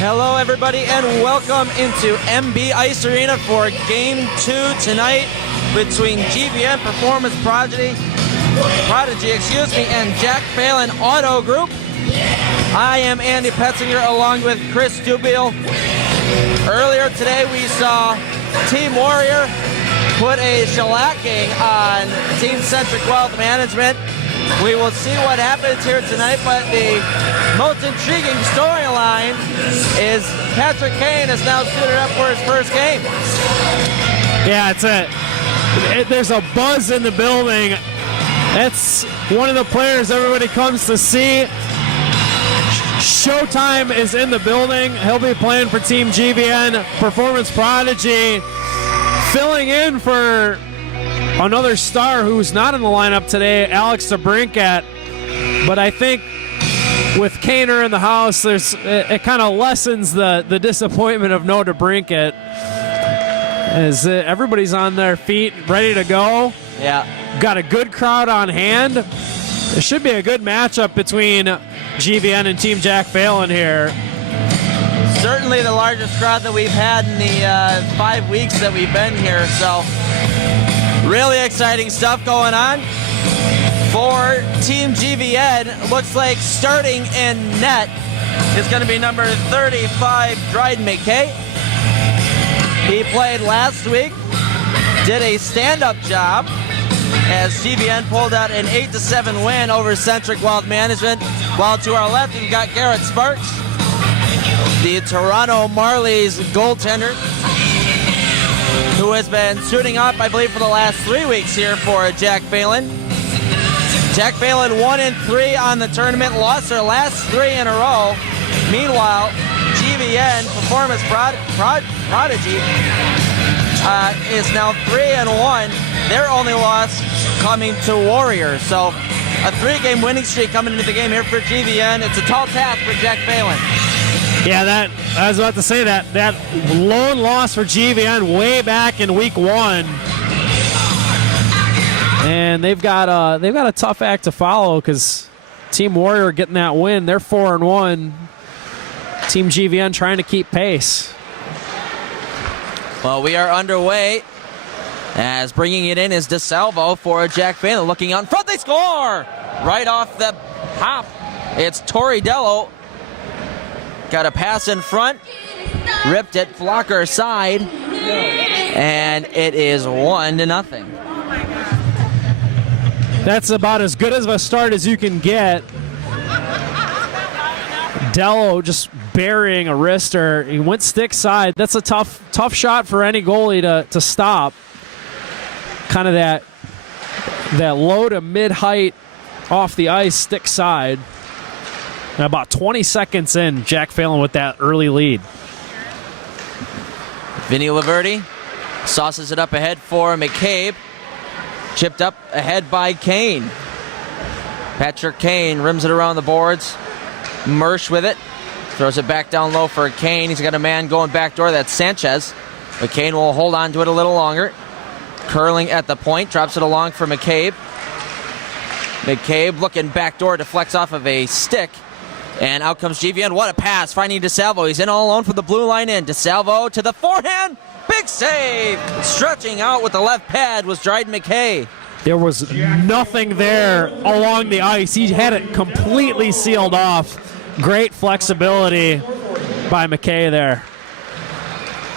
Hello, everybody, and welcome into MB Ice Arena for Game 2 tonight between GVN Performance Prodigy, and Jack Phelan Auto Group. I am Andy Petzinger along with Chris Dubiel. Earlier today, we saw Team Warrior put a shellacking on Team Centric Wealth Management. We will see what happens here tonight, but the most intriguing storyline is Patrick Kane is now suited up for his first game. Yeah, there's a buzz in the building. That's one of the players everybody comes to see. Showtime is in the building. He'll be playing for Team GVN Performance Prodigy, filling in for another star who's not in the lineup today, Alex DeBrincat. But I think with Kaner in the house, it kind of lessens the disappointment of no DeBrincat, as everybody's on their feet, ready to go. Yeah. Got a good crowd on hand. It should be a good matchup between GVN and Team Jack Phelan here. Certainly the largest crowd that we've had in the 5 weeks that we've been here, so really exciting stuff going on for Team GVN. Looks like starting in net is going to be number 35, Dryden McKay. He played last week, did a stand-up job as GVN pulled out an 8-7 win over Centric Wealth Management. While to our left, we've got Garrett Sparks, the Toronto Marlies goaltender, who has been suiting up, I believe, for the last 3 weeks here for Jack Phelan. Jack Phelan 1-3 on the tournament, lost their last 3 in a row. Meanwhile, GVN Performance Prodigy is now 3-1. Their only loss coming to Warriors. So a 3-game winning streak coming into the game here for GVN. It's a tall task for Jack Phelan. Yeah, I was about to say that lone loss for GVN way back in week 1, and they've got a tough act to follow because Team Warrior getting that win. They're 4-1. Team GVN trying to keep pace. Well, we are underway as bringing it in is DeSalvo for Jack Phelan. Looking out in front, they score right off the hop. It's Torridello. Got a pass in front, ripped it blocker side, and it is 1-0. That's about as good as a start as you can get. Dello just burying a wrister. He went stick side. That's a tough shot for any goalie to stop. Kind of that low to mid height off the ice, stick side. And about 20 seconds in, Jack Phelan with that early lead. Vinny Laverty sauces it up ahead for McCabe. Chipped up ahead by Kane. Patrick Kane rims it around the boards. Mersch with it. Throws it back down low for Kane. He's got a man going back door. That's Sanchez. But Kane will hold on to it a little longer. Curling at the point. Drops it along for McCabe. McCabe looking back door. Deflects off of a stick. And out comes GVN. What a pass. Finding DeSalvo. He's in all alone from the blue line in. DeSalvo to the forehand. Big save. Stretching out with the left pad was Dryden McKay. There was nothing there along the ice. He had it completely sealed off. Great flexibility by McKay there.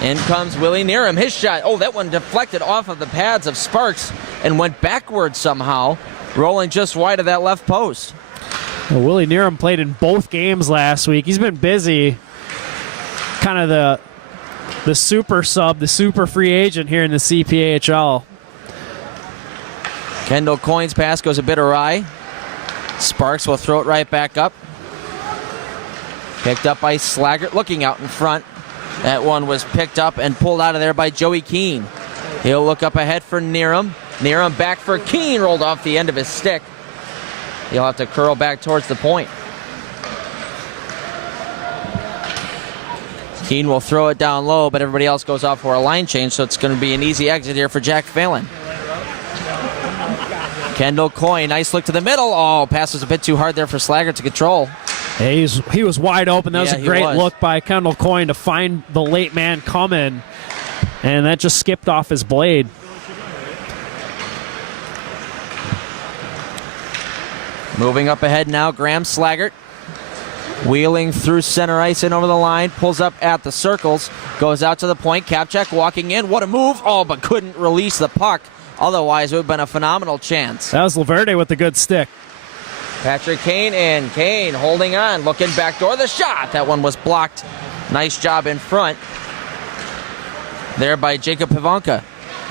In comes Willie Nerum. His shot. Oh, that one deflected off of the pads of Sparks and went backwards somehow, rolling just wide of that left post. Well, Willie Nerum played in both games last week. He's been busy. Kind of the super sub, the super free agent here in the CPAHL. Kendall Coyne's pass goes a bit awry. Sparks will throw it right back up. Picked up by Slaggert, looking out in front. That one was picked up and pulled out of there by Joey Keene. He'll look up ahead for Nerum. Nerum back for Keene, rolled off the end of his stick. He'll have to curl back towards the point. Keene will throw it down low, but everybody else goes off for a line change, so it's going to be an easy exit here for Jack Phelan. Kendall Coyne, nice look to the middle. Oh, pass was a bit too hard there for Slaggert to control. Yeah, he was wide open. That was a great look by Kendall Coyne to find the late man coming, and that just skipped off his blade. Moving up ahead now, Graham Slaggert. Wheeling through center ice and over the line, pulls up at the circles, goes out to the point. Kapchak walking in. What a move. Oh, but couldn't release the puck. Otherwise, it would have been a phenomenal chance. That was Laverde with the good stick. Patrick Kane in. Kane holding on, looking back door. The shot. That one was blocked. Nice job in front there by Jacob Pavanka.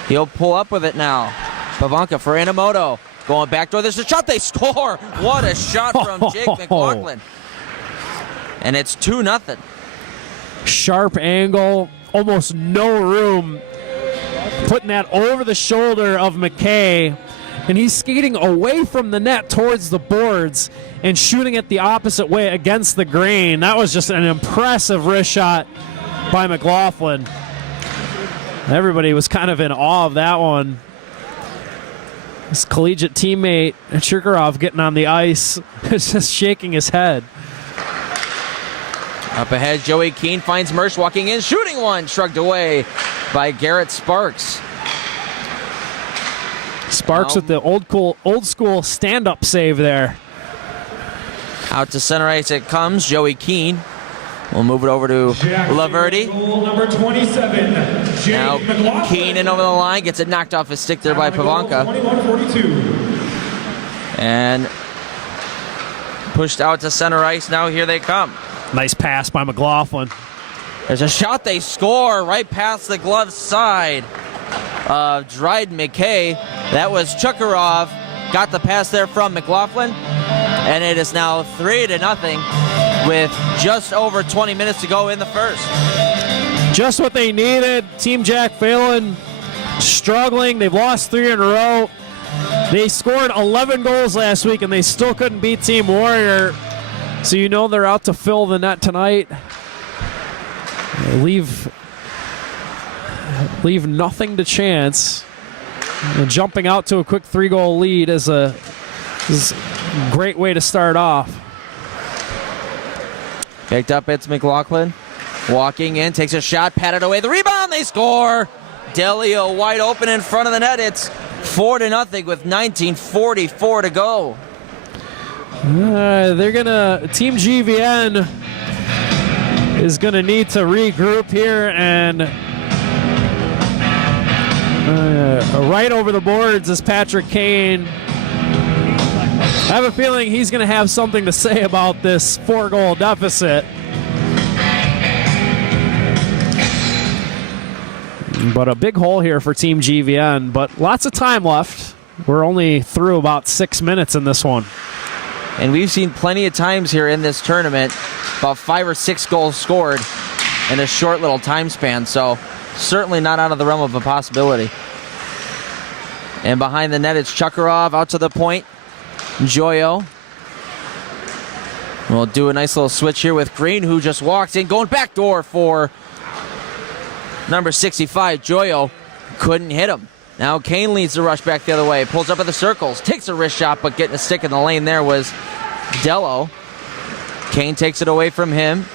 He'll pull up with it now. Pavanka for Inamoto. Going back door. There's a shot. They score. What a shot from Jake McLaughlin. And it's 2-0. Sharp angle. Almost no room. Putting that over the shoulder of McKay. And he's skating away from the net towards the boards and shooting it the opposite way against the grain. That was just an impressive wrist shot by McLaughlin. Everybody was kind of in awe of that one. His collegiate teammate, Chikharov, getting on the ice, is just shaking his head. Up ahead, Joey Keane finds Mersch walking in, shooting one, shrugged away by Garrett Sparks. Sparks with the old school stand-up save there. Out to center ice it comes, Joey Keane. We'll move it over to Laverde. Goal number 27, Now McLaughlin. Keane in over the line, gets it knocked off his stick there by Pavanka. 21-42. And pushed out to center ice, now here they come. Nice pass by McLaughlin. There's a shot, they score right past the glove side of Dryden McKay. That was Chukharov. Got the pass there from McLaughlin. And it is now 3-0 with just over 20 minutes to go in the first. Just what they needed. Team Jack Phelan struggling. They've lost 3 in a row. They scored 11 goals last week and they still couldn't beat Team Warrior. So you know they're out to fill the net tonight. Leave nothing to chance. And jumping out to a quick 3-goal lead is a great way to start off. Picked up, it's McLaughlin. Walking in, takes a shot, patted away. The rebound, they score. Delio wide open in front of the net. It's 4-0 with 19:44 to go. Team GVN is gonna need to regroup here and right over the boards is Patrick Kane. I have a feeling he's gonna have something to say about this 4-goal deficit. But a big hole here for Team GVN, but lots of time left. We're only through about 6 minutes in this one. And we've seen plenty of times here in this tournament, about 5 or 6 goals scored in a short little time span, so certainly not out of the realm of a possibility. And behind the net, it's Chukharov out to the point. Joyo. We'll do a nice little switch here with Green, who just walks in, going backdoor for number 65, Joyo. Couldn't hit him. Now Kane leads the rush back the other way. Pulls up at the circles. Takes a wrist shot, but getting a stick in the lane there was Dello. Kane takes it away from him.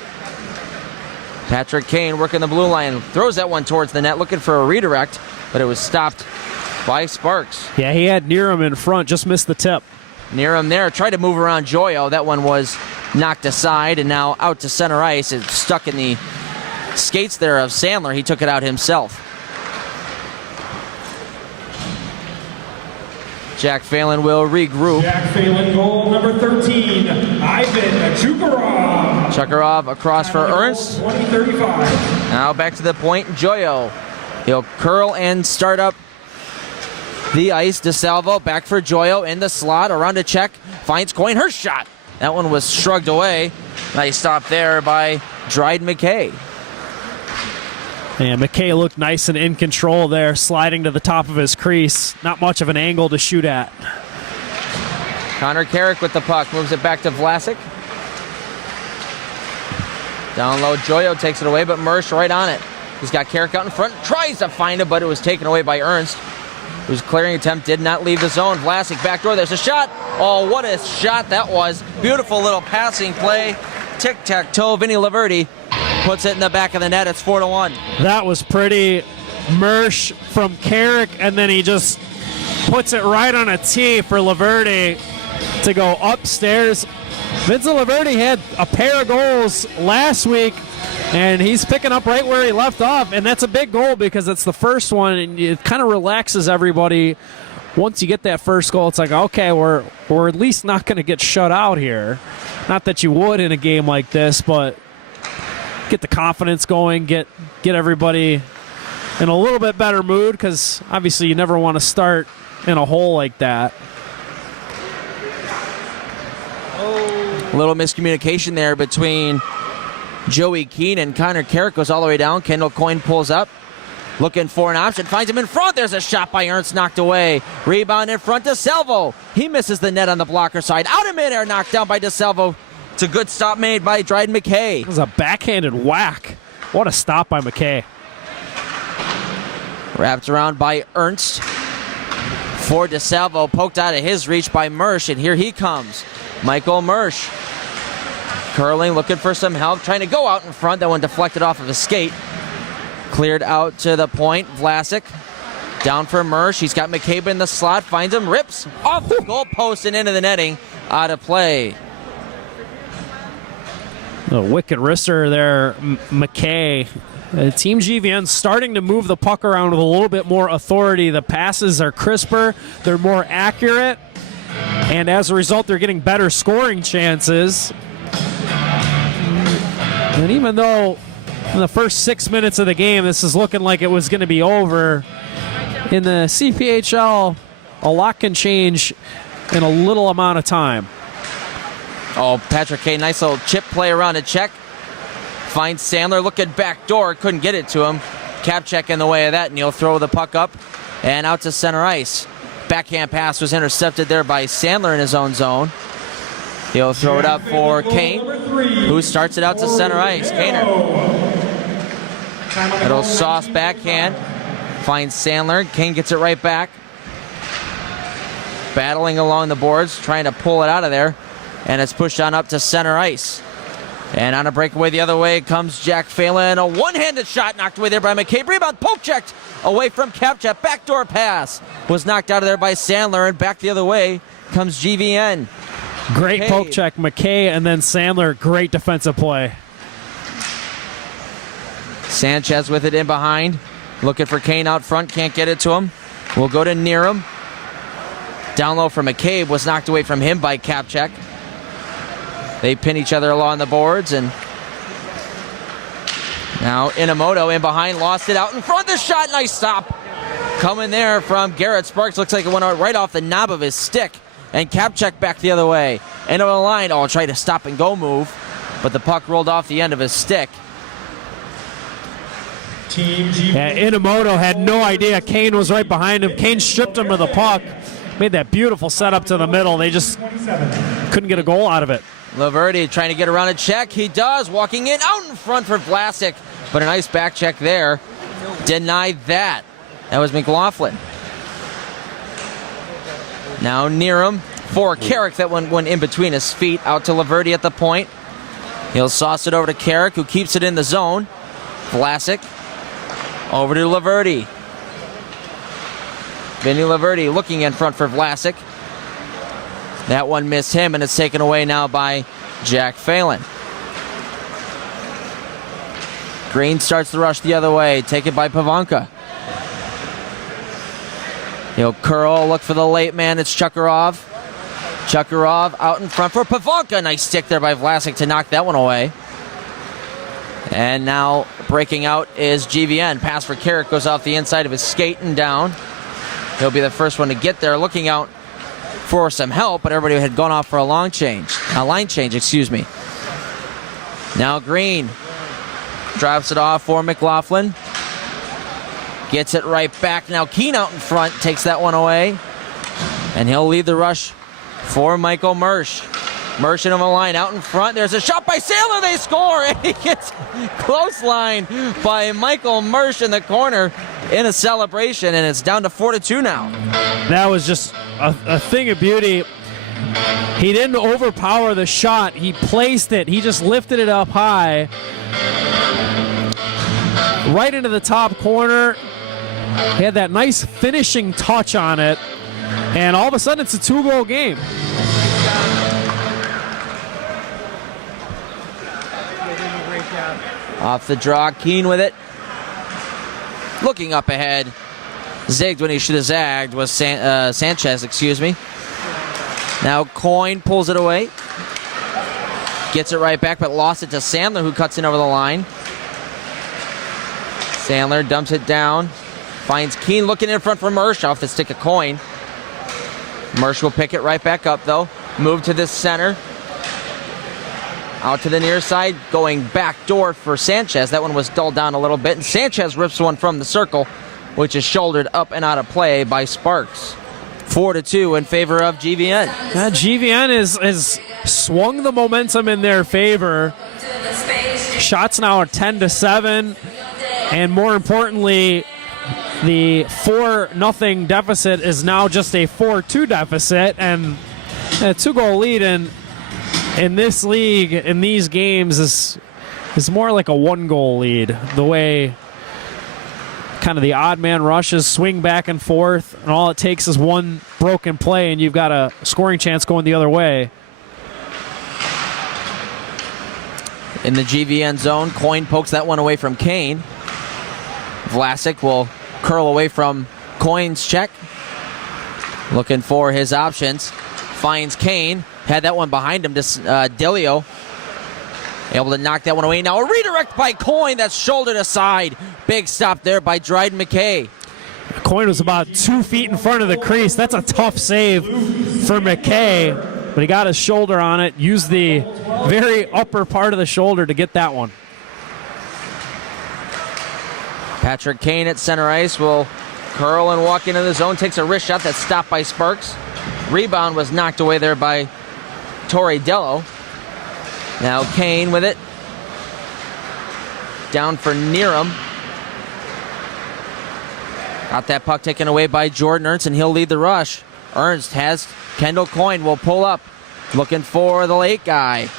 Patrick Kane working the blue line. Throws that one towards the net, looking for a redirect, but it was stopped by Sparks. Yeah, he had Niram in front, just missed the tip. Niram there. Tried to move around Joyo. That one was knocked aside, and now out to center ice. It's stuck in the skates there of Sandler. He took it out himself. Jack Phelan will regroup. Jack Phelan, goal number 13, Ivan Chukharov. Chukharov across for Ernst. 20-35. Now back to the point, Joyo. He'll curl and start up the ice. DeSalvo back for Joyo in the slot. Around to check. Finds Coyne. Her shot. That one was shrugged away. Nice stop there by Dryden McKay. And McKay looked nice and in control there, sliding to the top of his crease. Not much of an angle to shoot at. Connor Carrick with the puck. Moves it back to Vlasic. Down low, Joyo takes it away, but Mersch right on it. He's got Carrick out in front. Tries to find it, but it was taken away by Ernst. Whose clearing attempt did not leave the zone. Vlasic backdoor. There's a shot. Oh, what a shot that was. Beautiful little passing play. Tic-tac-toe. Vinny Laverty puts it in the back of the net. It's 4-1. That was pretty. Mersch from Carrick, and then he just puts it right on a tee for Laverty to go upstairs. Vincent Laverty had a pair of goals last week, and he's picking up right where he left off, and that's a big goal because it's the first one, and it kind of relaxes everybody. Once you get that first goal, it's like, okay, we're at least not going to get shut out here. Not that you would in a game like this, but get the confidence going, get everybody in a little bit better mood, because obviously you never want to start in a hole like that. A little miscommunication there between Joey Keane and Connor Carrick. Goes all the way down. Kendall Coyne pulls up, looking for an option, finds him in front. There's a shot by Ernst, knocked away. Rebound in front to DeSalvo. He misses the net on the blocker side. Out of midair, knocked down by DeSalvo. It's a good stop made by Dryden McKay. It was a backhanded whack. What a stop by McKay. Wrapped around by Ernst. For DeSalvo, poked out of his reach by Mersch, and here he comes. Michael Mersch. Curling, looking for some help, trying to go out in front. That one deflected off of his skate. Cleared out to the point. Vlasic down for Mersch. He's got McCabe in the slot, finds him, rips off the goal post and into the netting. Out of play. The wicked wrister there, McKay. Team GVN starting to move the puck around with a little bit more authority. The passes are crisper, they're more accurate, and as a result, they're getting better scoring chances. And even though in the first 6 minutes of the game, this is looking like it was going to be over, in the CPHL, a lot can change in a little amount of time. Oh, Patrick Kay, nice little chip play around a check. Finds Sandler looking back door, couldn't get it to him. Kapchek in the way of that, and he'll throw the puck up and out to center ice. Backhand pass was intercepted there by Sandler in his own zone. He'll throw it up for Kane, who starts it out to center ice. Kaner. Little soft backhand. Finds Sandler. Kane gets it right back. Battling along the boards, trying to pull it out of there. And it's pushed on up to center ice. And on a breakaway the other way comes Jack Phelan. A one-handed shot knocked away there by McCabe. Rebound, poke checked away from Kapchek. Backdoor pass was knocked out of there by Sandler. And back the other way comes GVN. Great McCabe. poke check, McKay, and then Sandler. Great defensive play. Sanchez with it in behind. Looking for Kane out front. Can't get it to him. We'll go to Nearham. Down low for McCabe. Was knocked away from him by Kapchek. They pin each other along the boards, and now Inamoto in behind, lost it out in front. The shot, nice stop. Coming there from Garrett Sparks. Looks like it went out right off the knob of his stick. And Kapchek back the other way. End of the line. Oh, tried to stop and go move, but the puck rolled off the end of his stick. Yeah, Inamoto had no idea Kane was right behind him. Kane stripped him of the puck. Made that beautiful setup to the middle. They just couldn't get a goal out of it. Laverty trying to get around a check. He does. Walking in out in front for Vlasic. But a nice back check there. Denied that. That was McLaughlin. Now Nearham for Carrick. That one went in between his feet. Out to Laverty at the point. He'll sauce it over to Carrick, who keeps it in the zone. Vlasic over to Laverty. Vinny Laverty looking in front for Vlasic. That one missed him, and it's taken away now by Jack Phelan. Green starts the rush the other way, taken by Pavanka. He'll curl, look for the late man. It's Chukarov. Chukarov out in front for Pavanka. Nice stick there by Vlasic to knock that one away. And now breaking out is GVN. Pass for Carrick goes off the inside of his skate and down. He'll be the first one to get there, looking out for some help, but everybody had gone off for a line change. Now Green drops it off for McLaughlin. Gets it right back. Now Keane out in front takes that one away, and he'll lead the rush for Michael Mersch. Mersch in on the line out in front. There's a shot by Saylor. They score, and he gets close line by Michael Mersch in the corner in a celebration, and it's down to 4-2 now. That was just a thing of beauty. he didn't overpower the shot. He placed it. He just lifted it up high. Right into the top corner. He had that nice finishing touch on it. And all of a sudden, it's a 2-goal game. Off the draw, Keene with it. Looking up ahead. Zigged when he should have zagged was Sanchez, excuse me. Now Coyne pulls it away. Gets it right back, but lost it to Sandler, who cuts in over the line. Sandler dumps it down. Finds Keene looking in front for Mersch off the stick of Coyne. Mersch will pick it right back up, though. Move to the center. Out to the near side, going back door for Sanchez. That one was dulled down a little bit, and Sanchez rips one from the circle, which is shouldered up and out of play by Sparks. 4-2 in favor of GVN. GVN has swung the momentum in their favor. Shots now are 10-7, and more importantly, the 4-0 deficit is now just a 4-2 deficit, and a 2-goal lead in this league, in these games, is more like a 1-goal lead. The way kind of the odd man rushes, swing back and forth, and all it takes is one broken play, and you've got a scoring chance going the other way. In the GVN zone, Coyne pokes that one away from Kane. Vlasic will curl away from Coyne's check. Looking for his options. Finds Kane. Had that one behind him to Delio. Able to knock that one away. Now a redirect by Coyne. That's shouldered aside. Big stop there by Dryden McKay. Coyne was about 2 feet in front of the crease. That's a tough save for McKay. But he got his shoulder on it. Used the very upper part of the shoulder to get that one. Patrick Kane at center ice will curl and walk into the zone. Takes a wrist shot that's stopped by Sparks. Rebound was knocked away there by Torrey Dello. Now Kane with it. Down for Neerum. Got that puck taken away by Jordan Ernst, and he'll lead the rush. Ernst has Kendall Coyne, will pull up. Looking for the late guy.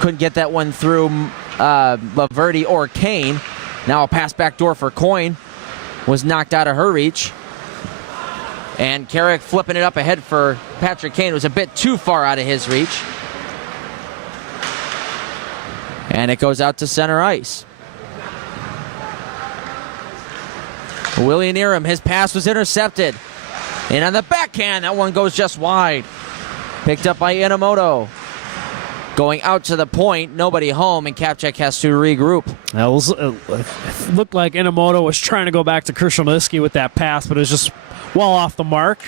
Couldn't get that one through Laverty or Kane. Now a pass back door for Coyne. Was knocked out of her reach. And Carrick flipping it up ahead for Patrick Kane. It was a bit too far out of his reach. And it goes out to center ice. Willie Neerum, his pass was intercepted. And on the backhand, that one goes just wide. Picked up by Inamoto. Going out to the point, nobody home, and Kapchak has to regroup. It looked like Inamoto was trying to go back to Krushelnyski with that pass, but it was just well off the mark.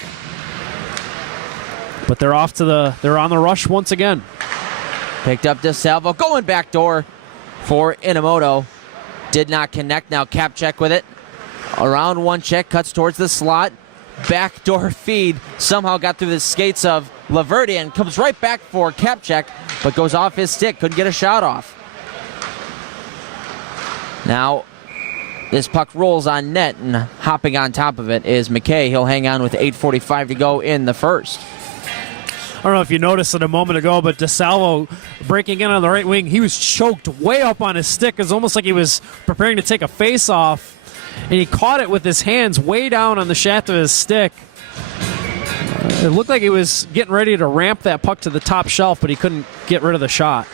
But they're on the rush once again. Picked up DeSalvo, going back door for Inamoto. Did not connect. Now Kapchak with it. Around one check, cuts towards the slot. Backdoor feed. Somehow got through the skates of Laverty and comes right back for Kapchak, but goes off his stick. Couldn't get a shot off. Now this puck rolls on net, and hopping on top of it is McKay. He'll hang on with 8:45 to go in the first. I don't know if you noticed it a moment ago, but DeSalvo breaking in on the right wing, he was choked way up on his stick. It's almost like he was preparing to take a face-off, and he caught it with his hands way down on the shaft of his stick. It looked like he was getting ready to ramp that puck to the top shelf, but he couldn't get rid of the shot.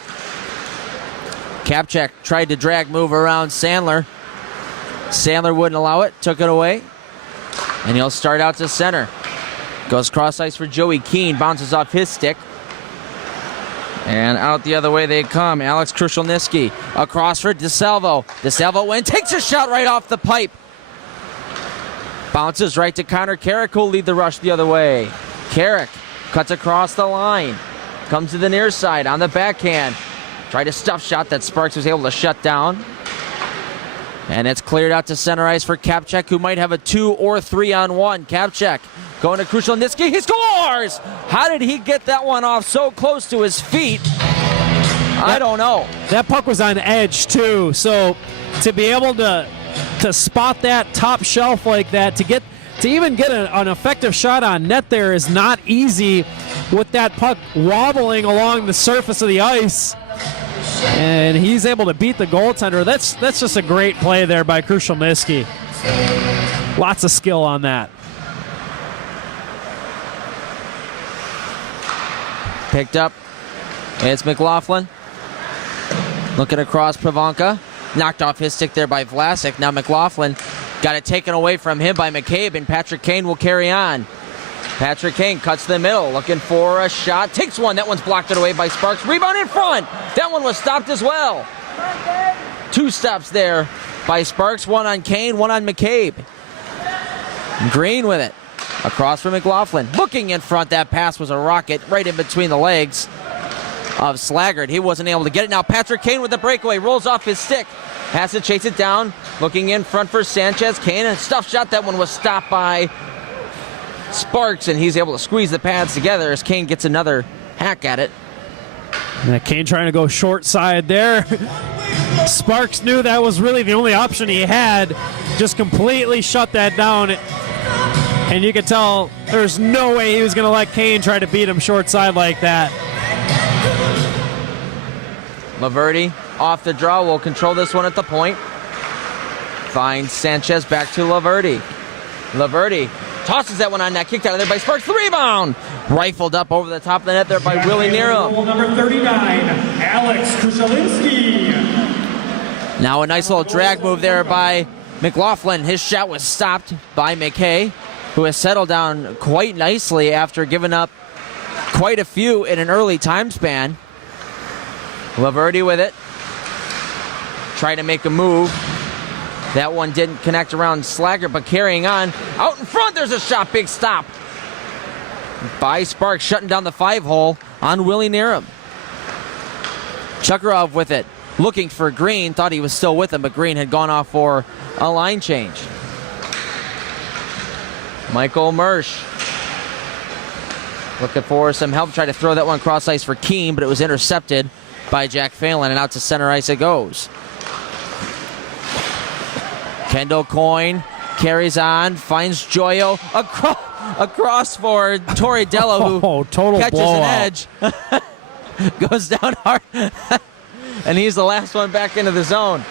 Kapchak tried to drag move around Sandler. Sandler wouldn't allow it, took it away, and he'll start out to center. Goes cross ice for Joey Keene, bounces off his stick. And out the other way they come. Alex Krushelnyski across for DeSalvo. DeSalvo went, takes a shot right off the pipe. Bounces right to Connor Carrick, who'll lead the rush the other way. Carrick cuts across the line. Comes to the near side on the backhand. Tried a stuff shot that Sparks was able to shut down. And it's cleared out to center ice for Kapchak, who might have a 2 or 3-on-1. Kapchak going to Krushelnyski. He scores! How did he get that one off so close to his feet? I don't know. That puck was on edge, too. So to be able to spot that top shelf like that, to even get an effective shot on net there is not easy. with that puck wobbling along the surface of the ice. And he's able to beat the goaltender. That's just a great play there by Krushelnyski. Lots of skill on that. Picked up. It's McLaughlin. Looking across Pravanka. Knocked off his stick there by Vlasic. Now McLaughlin got it taken away from him by McCabe, and Patrick Kane will carry on. Patrick Kane cuts the middle, looking for a shot. Takes one. That one's blocked away by Sparks. Rebound in front. That one was stopped as well. 2 stops there by Sparks. 1 on Kane, 1 on McCabe. Green with it. Across from McLaughlin. Looking in front. That pass was a rocket right in between the legs of Slaggert. He wasn't able to get it. Now Patrick Kane with the breakaway. Rolls off his stick. Has to chase it down. Looking in front for Sanchez. Kane, a stuff shot. That one was stopped by Sparks, and he's able to squeeze the pads together as Kane gets another hack at it. And Kane trying to go short side there. Sparks knew that was really the only option he had. Just completely shut that down. And you could tell there's no way he was going to let Kane try to beat him short side like that. Laverty off the draw will control this one at the point. Finds Sanchez back to Laverty. Laverty tosses that one on net, kicked out of there by Sparks. The rebound! Rifled up over the top of the net there by Willie Nero. Number 39, Alex Krushelnyski. Now a nice little drag move there by McLaughlin. His shot was stopped by McKay, who has settled down quite nicely after giving up quite a few in an early time span. Laverty with it. Trying to make a move. That one didn't connect around Slaggert, but carrying on. Out in front, there's a shot. Big stop by Sparks, shutting down the 5-hole on Willie Niram. Chukharov with it. Looking for Green. Thought he was still with him, but Green had gone off for a line change. Michael Mersch looking for some help. Tried to throw that one cross ice for Keene, but it was intercepted by Jack Phelan, and out to center ice it goes. Kendall Coyne carries on, finds Joyo across for Torrey Dello, who total catches blowout. an edge. Goes down hard. And he's the last one back into the zone.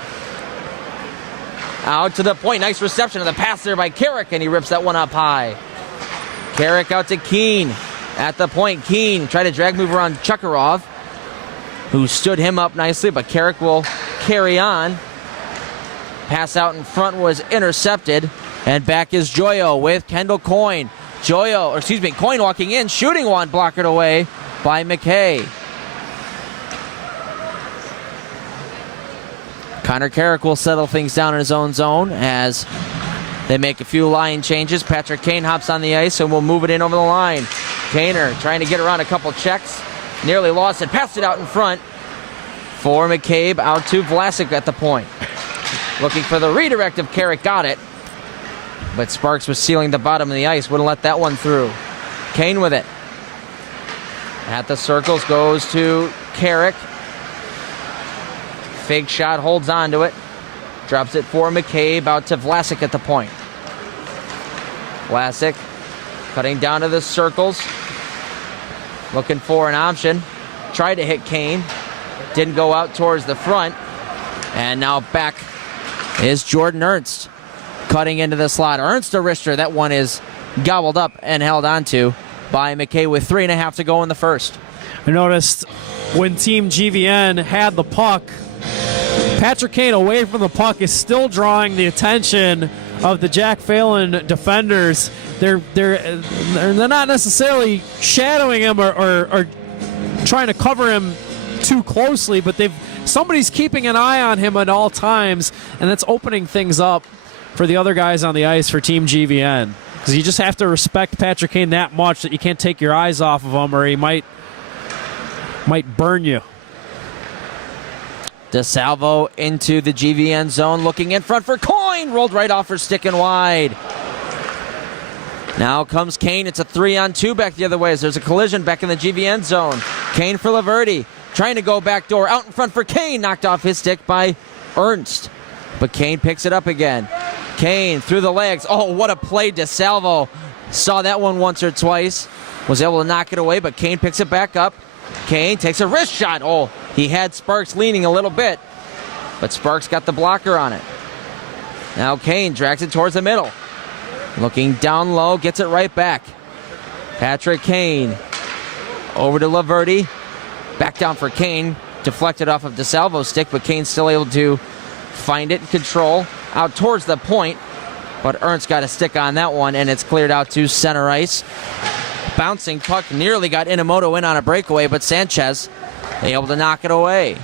Out to the point. Nice reception of the pass there by Carrick, and he rips that one up high. Carrick out to Keene. At the point, Keene tried to drag move around Chukharov, who stood him up nicely, but Carrick will carry on. Pass out in front was intercepted, and back is Joyo with Kendall Coyne. Coyne walking in, shooting one, blocked away by McKay. Connor Carrick will settle things down in his own zone as they make a few line changes. Patrick Kane hops on the ice and will move it in over the line. Kaner trying to get around a couple checks. Nearly lost it, passed it out in front for McCabe, out to Vlasic at the point. Looking for the redirect of Carrick, got it. But Sparks was sealing the bottom of the ice, wouldn't let that one through. Kane with it. At the circles, goes to Carrick. Fake shot, holds on to it. Drops it for McCabe, out to Vlasic at the point. Vlasic cutting down to the circles. Looking for an option. Tried to hit Kane. Didn't go out towards the front. And now back is Jordan Ernst cutting into the slot. Ernst to wrister. That one is gobbled up and held onto by McKay with 3.5 to go in the first. I noticed when Team GVN had the puck, Patrick Kane away from the puck is still drawing the attention of the Jack Phelan defenders. They're not necessarily shadowing him or trying to cover him too closely, but somebody's keeping an eye on him at all times, and that's opening things up for the other guys on the ice for Team GVN. Because you just have to respect Patrick Kane that much that you can't take your eyes off of him, or he might burn you. DeSalvo into the GVN zone, looking in front for Coyne. Rolled right off her stick and wide. Now comes Kane. It's a 3-on-2 back the other way as there's a collision back in the GVN zone. Kane for Laverty. Trying to go back door. Out in front for Kane. Knocked off his stick by Ernst. But Kane picks it up again. Kane through the legs. Oh, what a play. DeSalvo saw that one once or twice. was able to knock it away, but Kane picks it back up. Kane takes a wrist shot. Oh, he had Sparks leaning a little bit, but Sparks got the blocker on it. Now Kane drags it towards the middle. Looking down low, gets it right back. Patrick Kane over to Laverty. Back down for Kane. Deflected off of DeSalvo's stick, but Kane's still able to find it and control out towards the point. But Ernst got a stick on that one, and it's cleared out to center ice. Bouncing puck nearly got Inamoto in on a breakaway, but Sanchez able to knock it away.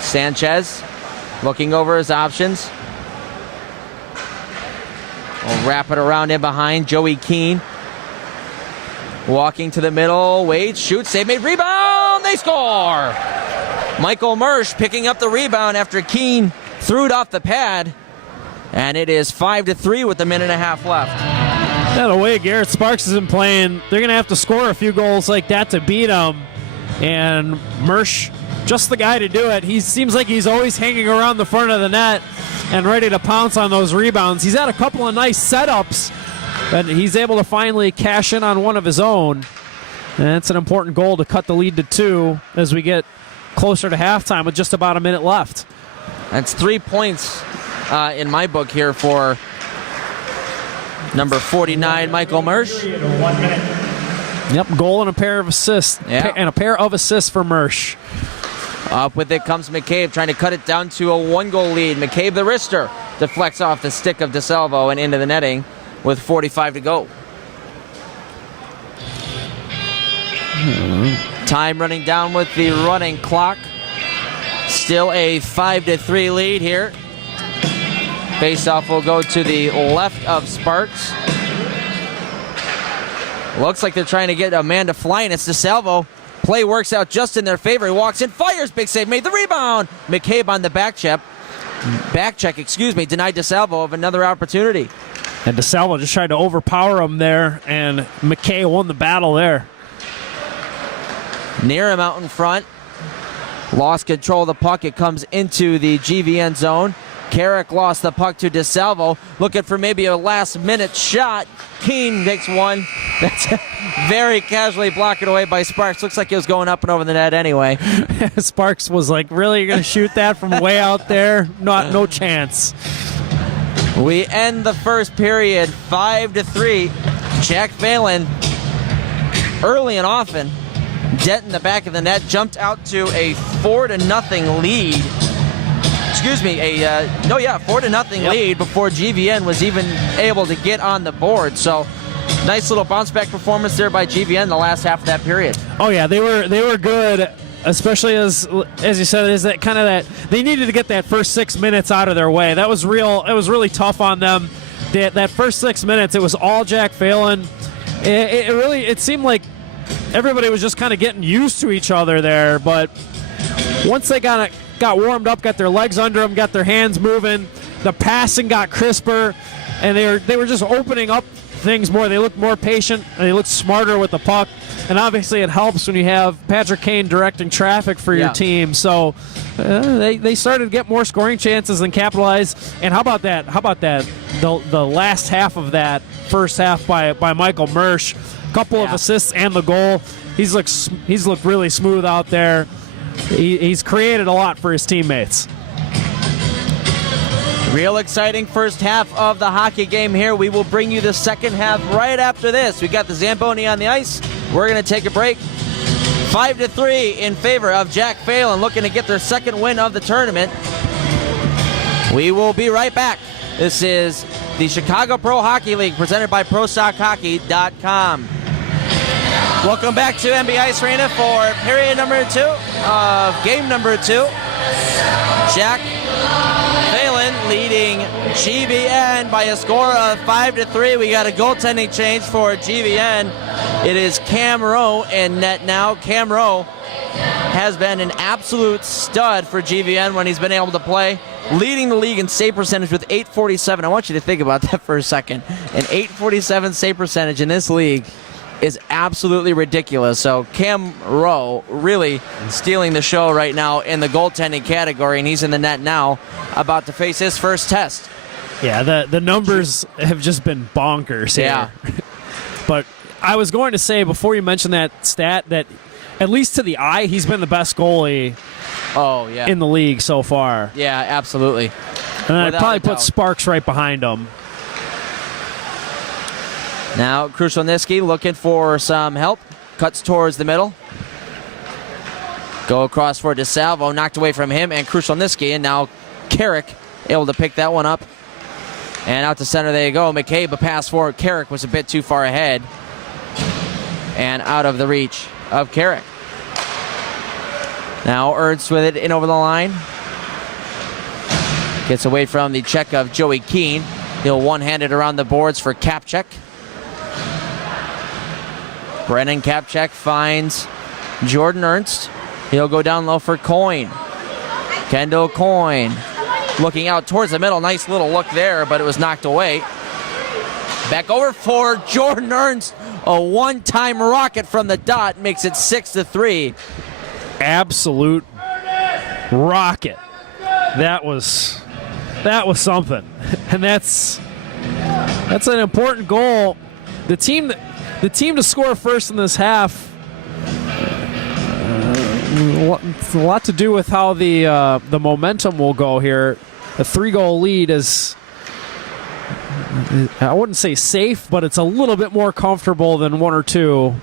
Sanchez looking over his options. We'll wrap it around in behind. Joey Keane walking to the middle. Wade shoots, save made, rebound, they score! Michael Mersch picking up the rebound after Keane threw it off the pad. And it is 5-3 with a minute and a half left. Yeah, the way Garrett Sparks isn't playing, they're going to have to score a few goals like that to beat him. And Mersch, just the guy to do it. He seems like he's always hanging around the front of the net and ready to pounce on those rebounds. He's had a couple of nice setups, but he's able to finally cash in on one of his own. And it's an important goal to cut the lead to 2 as we get closer to halftime with just about a minute left. That's 3 points in my book here for number 49, Michael Mersch. 1 minute. Yep, goal and a pair of assists. Yeah. And a pair of assists for Mersch. Up with it comes McCabe, trying to cut it down to a 1-goal lead. McCabe, the wrister, deflects off the stick of DeSalvo and into the netting with 45 to go. Time running down with the running clock. Still a 5-3 lead here. Faceoff will go to the left of Sparks. Looks like they're trying to get a man to fly, and it's DeSalvo. Play works out just in their favor. He walks in, fires, big save, made the rebound. McCabe on the back check, denied DeSalvo of another opportunity. And DeSalvo just tried to overpower him there, and McKay won the battle there. Near him out in front. Lost control of the puck. It comes into the GVN zone. Carrick lost the puck to DeSalvo. Looking for maybe a last-minute shot. Keane makes one. That's very casually blocked away by Sparks. Looks like it was going up and over the net anyway. Sparks was like, really? You're going to shoot that from way out there? No chance. We end the first period 5-3. Jack Phelan, early and often, dent in the back of the net, jumped out to a 4-0 lead. 4-0 lead before GVN was even able to get on the board. So, nice little bounce back performance there by GVN in the last half of that period. Oh yeah, they were good, especially as you said, is that kind of that they needed to get that first 6 minutes out of their way. That was real. It was really tough on them. That first 6 minutes, it was all Jack Phelan. It seemed like everybody was just kind of getting used to each other there, but once they got warmed up, got their legs under them, got their hands moving, the passing got crisper, and they were just opening up things more. They looked more patient, and they looked smarter with the puck, and obviously it helps when you have Patrick Kane directing traffic for your team. So they started to get more scoring chances and capitalize. And how about that? The last half of that first half by Michael Mersch, a couple of assists and the goal. He's looked really smooth out there. He's created a lot for his teammates. Real exciting first half of the hockey game here. We will bring you the second half right after this. We got the Zamboni on the ice. We're going to take a break. 5-3 in favor of Jack Phelan, looking to get their second win of the tournament. We will be right back. This is the Chicago Pro Hockey League presented by ProStockHockey.com. Welcome back to MB Ice Arena for period number 2 of game number 2. Jack Phelan leading GVN by a score of 5-3. We got a goaltending change for GVN. It is Cam Rowe in net now. Cam Rowe has been an absolute stud for GVN when he's been able to play, leading the league in save percentage with .847. I want you to think about that for a second. An .847 save percentage in this league is absolutely ridiculous. So Cam Rowe really stealing the show right now in the goaltending category, and he's in the net now, about to face his first test. Yeah, the numbers have just been bonkers here. Yeah. But I was going to say, before you mentioned that stat, that at least to the eye, he's been the best goalie Oh, yeah. in the league so far. Yeah, absolutely. And I'd Without probably a put doubt. Sparks right behind him. Now, Krushelnyski looking for some help. Cuts towards the middle. Go across for DeSalvo, knocked away from him and Krushelnyski, and now Carrick able to pick that one up. And out to center they go. McCabe, a pass for Carrick was a bit too far ahead. And out of the reach of Carrick. Now Ernst with it in over the line. Gets away from the check of Joey Keane. He'll one-hand it around the boards for Kapchek. Brennan Kapchek finds Jordan Ernst. He'll go down low for Coyne. Kendall Coyne looking out towards the middle. Nice little look there, but it was knocked away. Back over for Jordan Ernst. A one-time rocket from the dot makes it 6-3. Absolute rocket. That was something. And that's an important goal. The team to score first in this half, it's a lot to do with how the momentum will go here. A 3-goal lead is, I wouldn't say safe, but it's a little bit more comfortable than 1 or 2.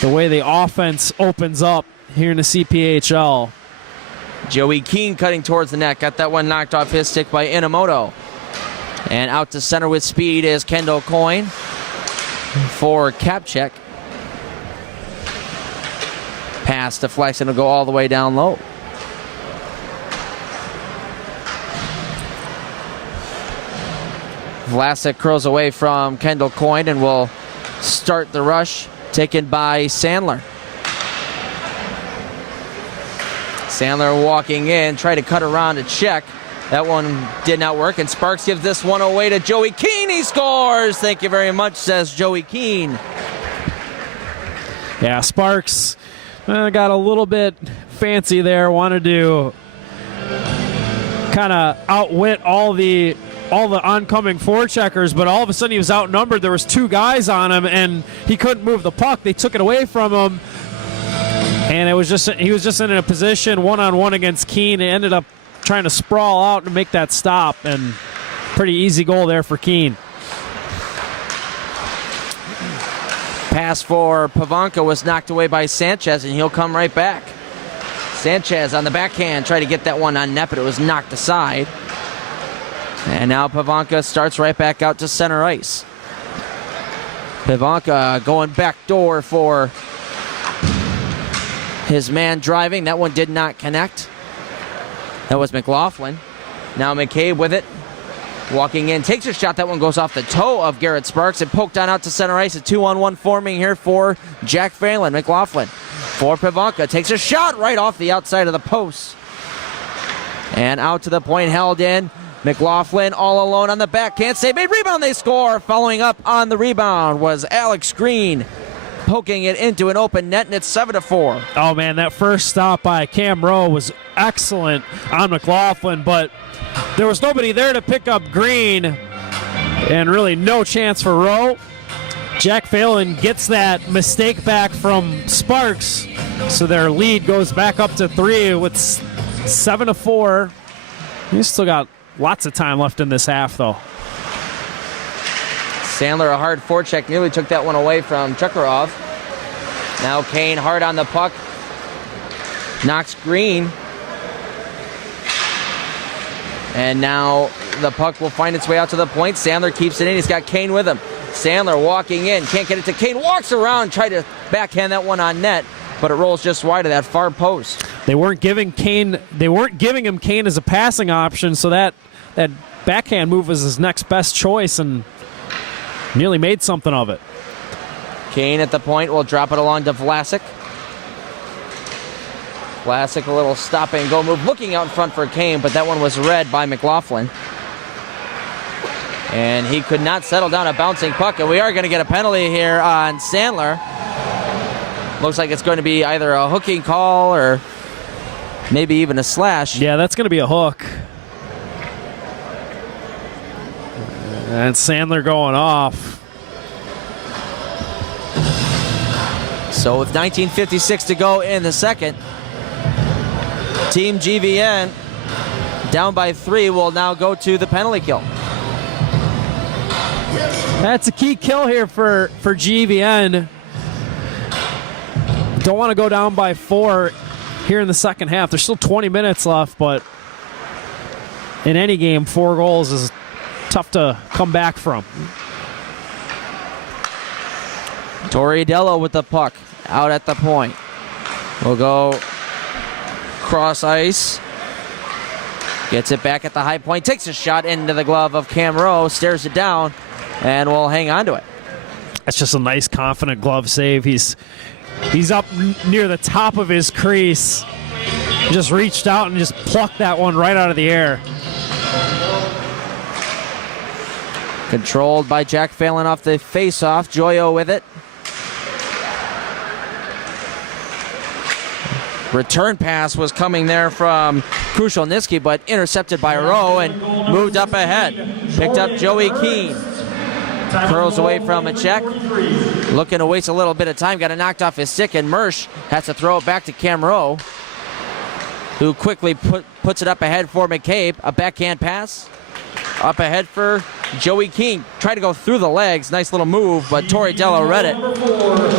The way the offense opens up here in the CPHL. Joey Keane cutting towards the net. Got that one knocked off his stick by Inamoto. And out to center with speed is Kendall Coyne for Kapchek. Pass deflects and it'll go all the way down low. Vlasic curls away from Kendall Coyne and will start the rush, taken by Sandler. Sandler walking in, try to cut around a check. That one did not work, and Sparks gives this one away to Joey Keane. He scores! Thank you very much, says Joey Keane. Yeah, Sparks got a little bit fancy there. Wanted to kind of outwit all the oncoming forecheckers, but all of a sudden he was outnumbered. There was 2 guys on him, and he couldn't move the puck. They took it away from him, and he was just in a position one-on-one against Keane. It ended up trying to sprawl out and make that stop, and pretty easy goal there for Keane. Pass for Pavanka was knocked away by Sanchez, and he'll come right back. Sanchez on the backhand, tried to get that one on net, but it was knocked aside. And now Pavanka starts right back out to center ice. Pavanka going back door for his man driving. That one did not connect. That was McLaughlin. Now McCabe with it. Walking in, takes a shot. That one goes off the toe of Garrett Sparks and poked on out to center ice. A 2-on-1 forming here for Jack Phelan. McLaughlin for Pavanka. Takes a shot right off the outside of the post. And out to the point, held in. McLaughlin all alone on the backhand save. Made rebound, they score. Following up on the rebound was Alex Green. Poking it into an open net, and it's 7-4. Oh, man, that first stop by Cam Rowe was excellent on McLaughlin, but there was nobody there to pick up Green, and really no chance for Rowe. Jack Phelan gets that mistake back from Sparks, so their lead goes back up to 3 with 7-4. He's still got lots of time left in this half, though. Sandler, a hard forecheck, nearly took that one away from Chekharov. Now Kane hard on the puck. Knocks Green. And now the puck will find its way out to the point. Sandler keeps it in. He's got Kane with him. Sandler walking in. Can't get it to Kane. Walks around. Tried to backhand that one on net, but it rolls just wide of that far post. They weren't giving him Kane as a passing option, so that backhand move was his next best choice, and nearly made something of it. Kane at the point will drop it along to Vlasic. Vlasic, a little stop and go move, looking out in front for Kane, but that one was read by McLaughlin. And he could not settle down a bouncing puck, and we are going to get a penalty here on Sandler. Looks like it's going to be either a hooking call or maybe even a slash. Yeah, that's going to be a hook. And Sandler going off. So with 19:56 to go in the second, Team GVN down by 3 will now go to the penalty kill. That's a key kill here for GVN. Don't want to go down by 4 here in the second half. There's still 20 minutes left, but in any game, 4 goals is tough to come back from. Torridello with the puck out at the point. We'll go cross ice. Gets it back at the high point. Takes a shot into the glove of Cam Rowe. Stares it down and will hang on to it. That's just a nice, confident glove save. He's up near the top of his crease. Just reached out and just plucked that one right out of the air. Controlled by Jack Phelan off the face-off. Joyo with it. Return pass was coming there from Krushelnyski, but intercepted by Rowe and moved up ahead. Picked up Joey Keane. Curls away from a check. Looking to waste a little bit of time. Got it knocked off his stick, and Mersch has to throw it back to Cam Rowe, who quickly puts it up ahead for McCabe. A backhand pass. Up ahead for Joey Keane. Tried to go through the legs. Nice little move, but Torridello read it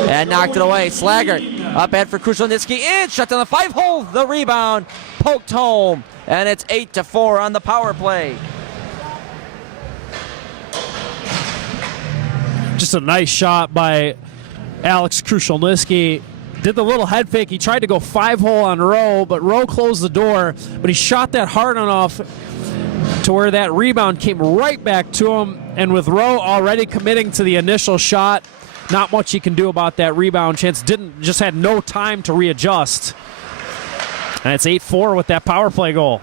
and knocked it away. Slaggert up ahead for Krushelnyski. And shut down the 5-hole. The rebound poked home. And it's 8-4 on the power play. Just a nice shot by Alex Krushelnyski. Did the little head fake. He tried to go 5-hole on Rowe, but Rowe closed the door. But he shot that hard enough to where that rebound came right back to him. And with Rowe already committing to the initial shot, not much he can do about that rebound chance. Just had no time to readjust. And it's 8-4 with that power play goal.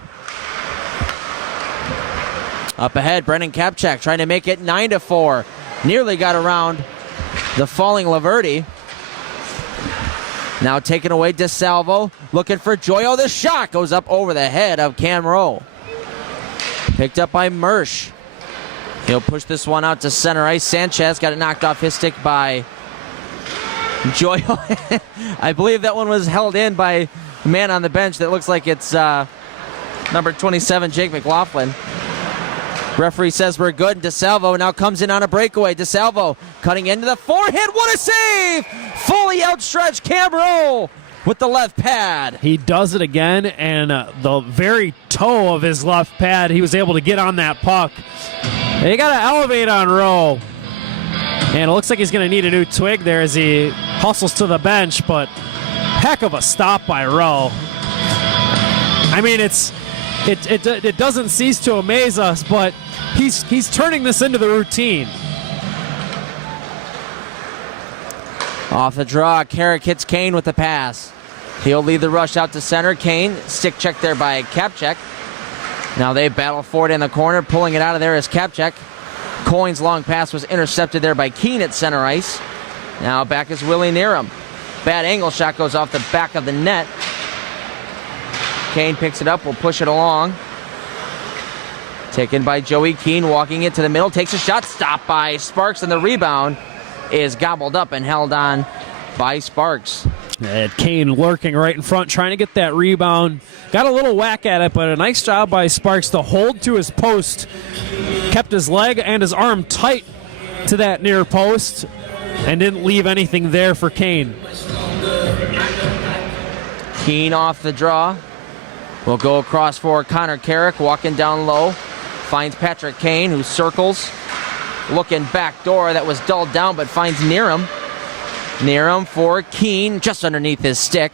Up ahead, Brennan Kapchak trying to make it 9-4. Nearly got around the falling Laverty. Now taken away DeSalvo, looking for Joyo. The shot goes up over the head of Cam Rowe. Picked up by Mersch. He'll push this one out to center ice. Sanchez got it knocked off his stick by Joyo. I believe that one was held in by a man on the bench that looks like it's number 27, Jake McLaughlin. Referee says we're good. DeSalvo now comes in on a breakaway. DeSalvo cutting into the forehand. What a save! Fully outstretched Cam Rowe with the left pad. He does it again, and the very toe of his left pad, he was able to get on that puck. They got to elevate on Rowe. And it looks like he's going to need a new twig there as he hustles to the bench, but heck of a stop by Rowe. I mean, it doesn't cease to amaze us, but he's turning this into the routine. Off the draw, Carrick hits Kane with the pass. He'll lead the rush out to center. Kane, stick check there by Kapchak. Now they battle for it in the corner. Pulling it out of there is Kapchak. Coyne's long pass was intercepted there by Keane at center ice. Now back is Willie Neerum. Bad angle shot goes off the back of the net. Kane picks it up, will push it along. Taken by Joey Keane, walking it to the middle. Takes a shot, stopped by Sparks, and the rebound is gobbled up and held on by Sparks. And Kane lurking right in front, trying to get that rebound. Got a little whack at it, but a nice job by Sparks to hold to his post. Kept his leg and his arm tight to that near post and didn't leave anything there for Kane. Keane off the draw. Will go across for Connor Carrick, walking down low. Finds Patrick Kane, who circles. Looking back door, that was dulled down, but finds Neerum. Neerum for Keane, just underneath his stick.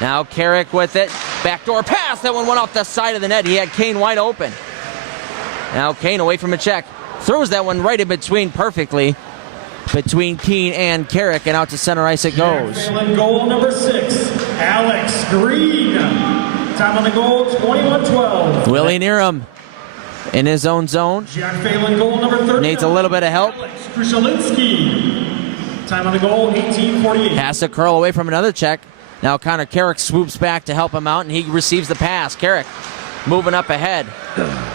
Now Carrick with it. Backdoor pass. That one went off the side of the net. He had Kane wide open. Now Kane away from a check. Throws that one right in between perfectly. Between Keane and Carrick, and out to center ice it goes. Goal number 6, Alex Green. Time on the goal, 21-12. Willie Neerum in his own zone. Jack Phelan, goal number 30. Needs a little bit of help. Alex Krushelnyski. Time on the goal, 18:48. Has to curl away from another check. Now Connor Carrick swoops back to help him out, and he receives the pass. Carrick moving up ahead.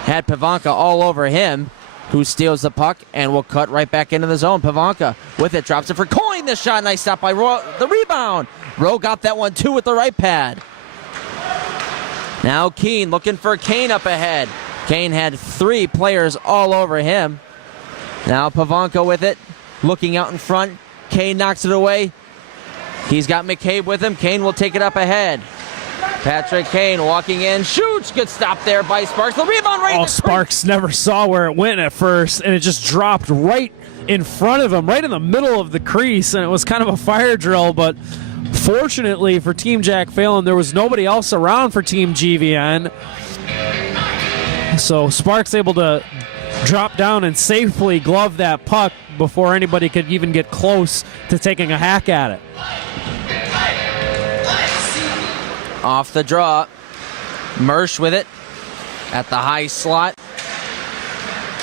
Had Pavanka all over him. who steals the puck and will cut right back into the zone. Pavanka with it, drops it for Coyne. This shot, nice stop by Rowe. The rebound. Rowe got that one too with the right pad. Now Keene looking for Kane up ahead. Kane had 3 players all over him. Now Pavanka with it, looking out in front. Kane knocks it away. He's got McCabe with him. Kane will take it up ahead. Patrick Kane walking in, shoots. Good stop there by Sparks. The rebound right in the Sparks never saw where it went at first, and it just dropped right in front of him, right in the middle of the crease, and it was kind of a fire drill, but fortunately for Team Jack Phelan, there was nobody else around for Team GVN. So Sparks able to drop down and safely glove that puck before anybody could even get close to taking a hack at it. Off the draw, Mersch with it at the high slot.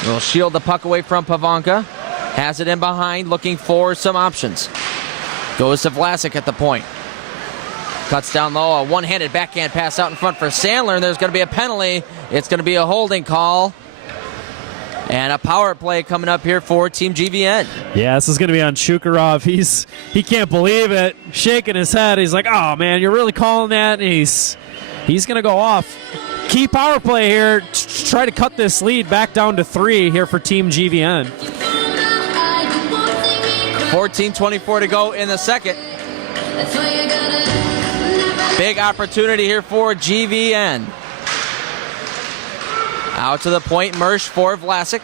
Will shield the puck away from Pavanka. Has it in behind, looking for some options. Goes to Vlasic at the point. Cuts down low, a one-handed backhand pass out in front for Sandler, and there's going to be a penalty. It's going to be a holding call. And a power play coming up here for Team GVN. Yeah, this is going to be on Shukarov. He can't believe it, shaking his head. He's like, "Oh man, you're really calling that?" And he's going to go off. Key power play here. Try to cut this lead back down to 3 here for Team GVN. 14:24 to go in the second. Big opportunity here for GVN. Out to the point, Mersch for Vlasic.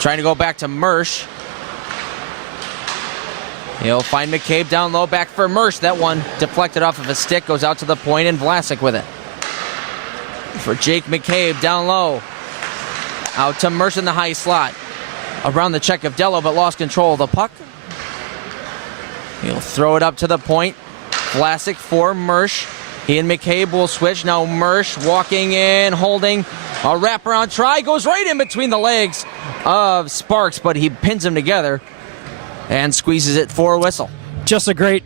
Trying to go back to Mersch. He'll find McCabe down low, back for Mersch. That one deflected off of a stick, goes out to the point, and Vlasic with it. For Jake McCabe down low. Out to Mersch in the high slot. Around the check of Dello, but lost control of the puck. He'll throw it up to the point. Vlasic for Mersch. He and McCabe will switch. Now Mersch walking in, holding. A wraparound try, goes right in between the legs of Sparks, but he pins him together and squeezes it for a whistle. Just a great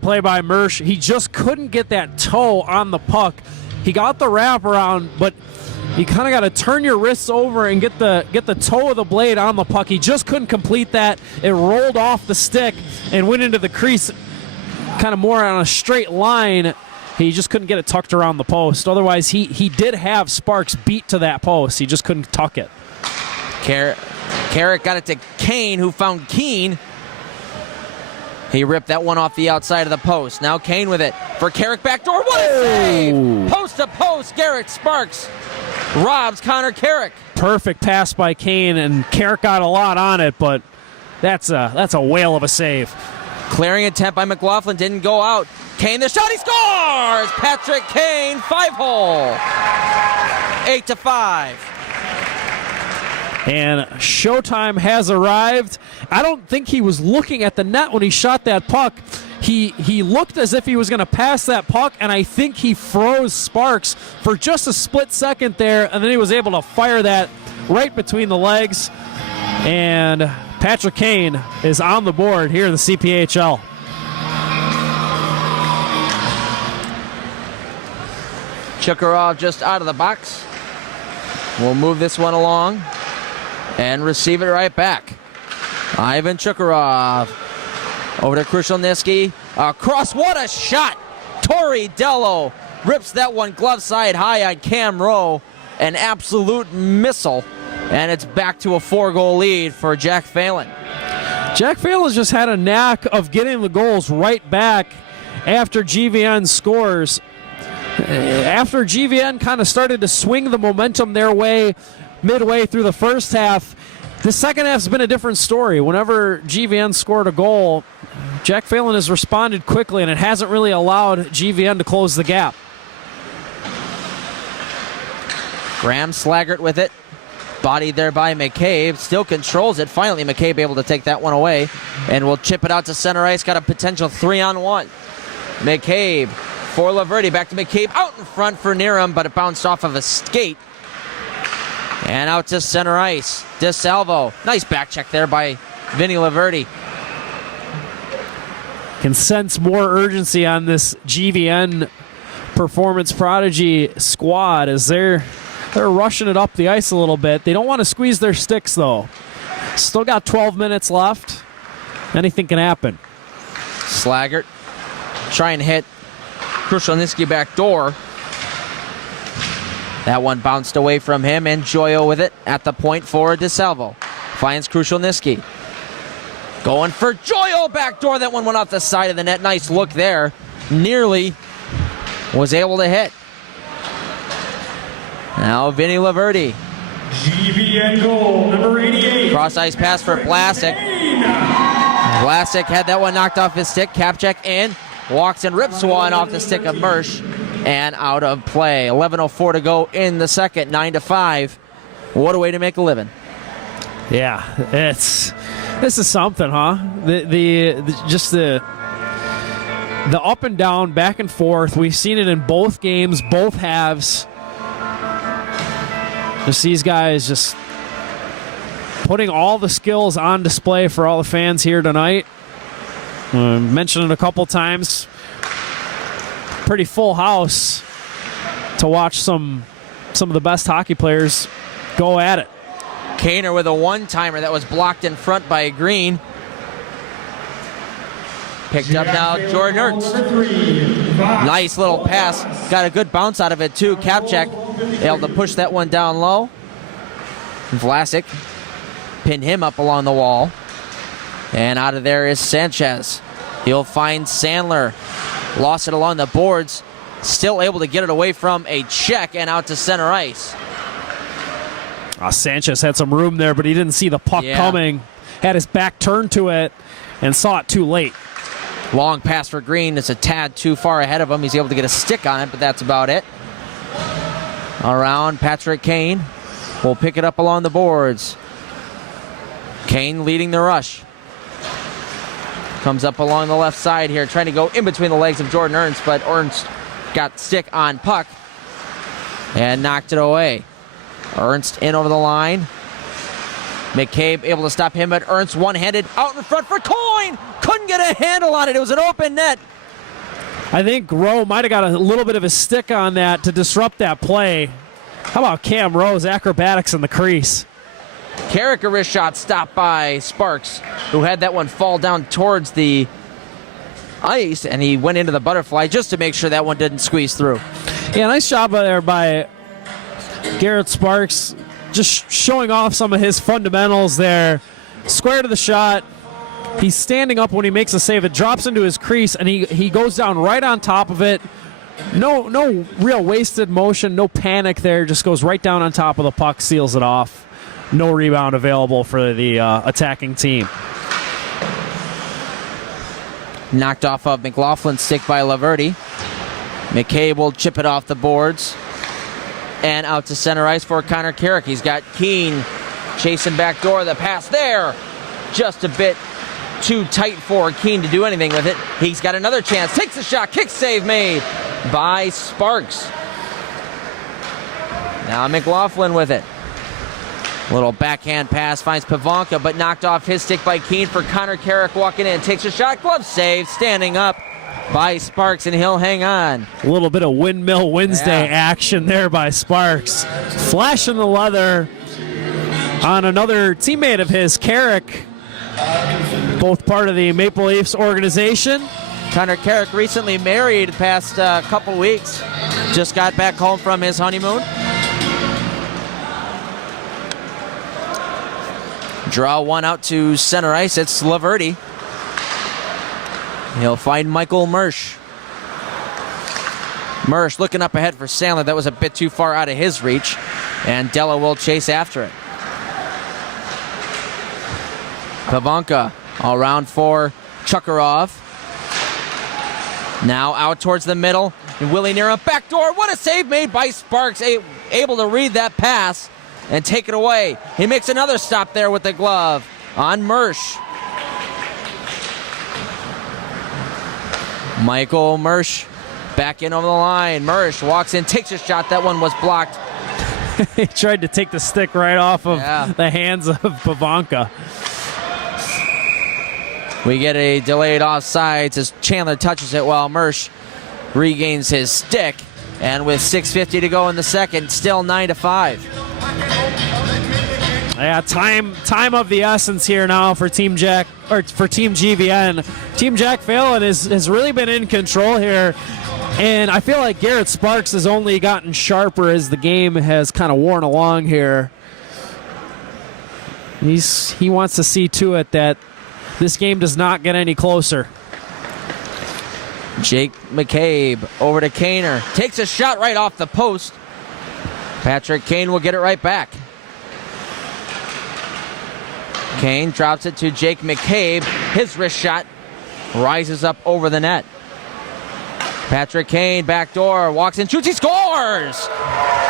play by Mersch. He just couldn't get that toe on the puck. He got the wraparound, but you kind of got to turn your wrists over and get the toe of the blade on the puck. He just couldn't complete that. It rolled off the stick and went into the crease kind of more on a straight line. He just couldn't get it tucked around the post. Otherwise, he did have Sparks beat to that post. He just couldn't tuck it. Carrick got it to Kane, who found Keene. He ripped that one off the outside of the post. Now Kane with it for Carrick backdoor. What a save! Post to post, Garrett Sparks robs Connor Carrick. Perfect pass by Kane, and Carrick got a lot on it, but that's a whale of a save. Clearing attempt by McLaughlin didn't go out. Kane, the shot, he scores! Patrick Kane, 5-hole. 8-5. And showtime has arrived. I don't think he was looking at the net when he shot that puck. He looked as if he was going to pass that puck, and I think he froze Sparks for just a split second there, and then he was able to fire that right between the legs. And Patrick Kane is on the board here in the CPHL. Chukarov just out of the box. We'll move this one along and receive it right back. Ivan Chukarov over to Krushelnyski. Across, what a shot! Tori Dello rips that one glove side high on Cam Rowe. An absolute missile. And it's back to a 4-goal lead for Jack Phelan. Jack Phelan's just had a knack of getting the goals right back after GVN scores. After GVN kind of started to swing the momentum their way midway through the first half, the second half's been a different story. Whenever GVN scored a goal, Jack Phelan has responded quickly, and it hasn't really allowed GVN to close the gap. Graham Slaggert with it. Bodied there by McCabe. Still controls it. Finally, McCabe able to take that one away. And will chip it out to center ice. Got a potential 3-on-1. McCabe for Laverty. Back to McCabe. Out in front for Niram, but it bounced off of a skate. And out to center ice. DeSalvo. Nice back check there by Vinny Laverty. Can sense more urgency on this GVN Performance Prodigy squad as they're They're rushing it up the ice a little bit. They don't want to squeeze their sticks, though. Still got 12 minutes left. Anything can happen. Slaggert try and hit Krushelnyski back door. That one bounced away from him, and Joyo with it at the point for DeSalvo. Finds Krushelnyski. Going for Joyo back door. That one went off the side of the net. Nice look there. Nearly was able to hit. Now Vinny Laverty. GVN goal, number 88. Cross ice pass for Vlasic. Vlasic had that one knocked off his stick. Kapchek in. Walks and rips one off the stick of Mersch. And out of play. 11:04 to go in the second. 9-5. What a way to make a living. Yeah, this is something, huh? The up and down, back and forth. We've seen it in both games, both halves. Just these guys just putting all the skills on display for all the fans here tonight. Mentioned it a couple times. Pretty full house to watch some of the best hockey players go at it. Kaner with a one-timer that was blocked in front by Green. Picked up now Jordan Ernst. Nice little pass. Got a good bounce out of it too. Kapchek able to push that one down low. Vlasic pinned him up along the wall. And out of there is Sanchez. He'll find Sandler. Lost it along the boards. Still able to get it away from a check and out to center ice. Sanchez had some room there, but he didn't see the puck coming. Had his back turned to it and saw it too late. Long pass for Green. It's a tad too far ahead of him. He's able to get a stick on it, but that's about it. Around Patrick Kane. Will pick it up along the boards. Kane leading the rush. Comes up along the left side here, trying to go in between the legs of Jordan Ernst, but Ernst got stick on puck and knocked it away. Ernst in over the line. McCabe able to stop him, but Ernst one-handed out in front for Coyne. Couldn't get a handle on it. It was an open net. I think Rowe might have got a little bit of a stick on that to disrupt that play. How about Cam Rowe's acrobatics in the crease? Carrick, a wrist shot stopped by Sparks, who had that one fall down towards the ice, and he went into the butterfly just to make sure that one didn't squeeze through. Yeah, nice job there by Garrett Sparks, just showing off some of his fundamentals there. Square to the shot. He's standing up when he makes a save. It drops into his crease, and he goes down right on top of it. No real wasted motion, no panic there. Just goes right down on top of the puck, seals it off. No rebound available for the attacking team. Knocked off of McLaughlin's stick by Laverty. McCabe will chip it off the boards. And out to center ice for Connor Carrick. He's got Keene chasing back door. The pass there. Just a bit too tight for Keene to do anything with it. He's got another chance. Takes a shot. Kick save made by Sparks. Now McLaughlin with it. Little backhand pass finds Pavanka, but knocked off his stick by Keene for Connor Carrick walking in. Takes a shot. Glove save. Standing up by Sparks, and he'll hang on. A little bit of Windmill Wednesday action there by Sparks. Flashing the leather on another teammate of his, Carrick. Both part of the Maple Leafs organization. Connor Carrick recently married the past couple weeks. Just got back home from his honeymoon. Draw one out to center ice. It's Laverty. He'll find Michael Mersch. Mersch looking up ahead for Sandler. That was a bit too far out of his reach. And Della will chase after it. Pavanka all around for Chukharov. Now out towards the middle. And Willie near a backdoor. What a save made by Sparks. Able to read that pass and take it away. He makes another stop there with the glove on Mersch. Michael Mersch back in over the line. Mersch walks in, takes a shot. That one was blocked. He tried to take the stick right off of the hands of Pavanka. We get a delayed offsides as Chandler touches it while Mersch regains his stick And with 6:50 to go in the second, still 9-5. Yeah, time of the essence here now for Team GVN. Team Jack Phelan has really been in control here, and I feel like Garrett Sparks has only gotten sharper as the game has kind of worn along here. He wants to see to it that this game does not get any closer. Jake McCabe over to Kaner. Takes a shot right off the post. Patrick Kane will get it right back. Kane drops it to Jake McCabe. His wrist shot rises up over the net. Patrick Kane, backdoor, walks in, shoots, he scores!